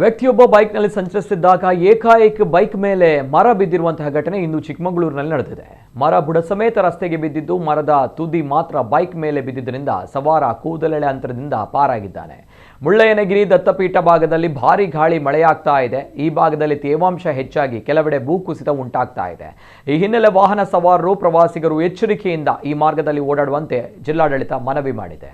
ವ್ಯಕ್ತಿಯೊಬ್ಬ ಬೈಕ್ನಲ್ಲಿ ಸಂಚರಿಸುತ್ತಿದ್ದಾಗ ಏಕಾಏಕಿ ಬೈಕ್ ಮೇಲೆ ಮರ ಬಿದ್ದಿರುವಂತಹ ಘಟನೆ ಇಂದು ಚಿಕ್ಕಮಗಳೂರಿನಲ್ಲಿ ನಡೆದಿದೆ. ಮರ ಬುಡ ಸಮೇತ ರಸ್ತೆಗೆ ಬಿದ್ದಿದ್ದು, ಮರದ ತುದಿ ಮಾತ್ರ ಬೈಕ್ ಮೇಲೆ ಬಿದ್ದಿದ್ದರಿಂದ ಸವಾರ ಕೂದಲೆಳೆ ಅಂತರದಿಂದ ಪಾರಾಗಿದ್ದಾನೆ. ಮುಳ್ಳಯ್ಯನಗಿರಿ ದತ್ತಪೀಠ ಭಾಗದಲ್ಲಿ ಭಾರೀ ಗಾಳಿ ಮಳೆಯಾಗ್ತಾ ಇದೆ. ಈ ಭಾಗದಲ್ಲಿ ತೇವಾಂಶ ಹೆಚ್ಚಾಗಿ ಕೆಲವೆಡೆ ಭೂಕುಸಿತ ಉಂಟಾಗ್ತಾ ಇದೆ. ಈ ಹಿನ್ನೆಲೆ ವಾಹನ ಸವಾರರು, ಪ್ರವಾಸಿಗರು ಎಚ್ಚರಿಕೆಯಿಂದ ಈ ಮಾರ್ಗದಲ್ಲಿ ಓಡಾಡುವಂತೆ ಜಿಲ್ಲಾಡಳಿತ ಮನವಿ ಮಾಡಿದೆ.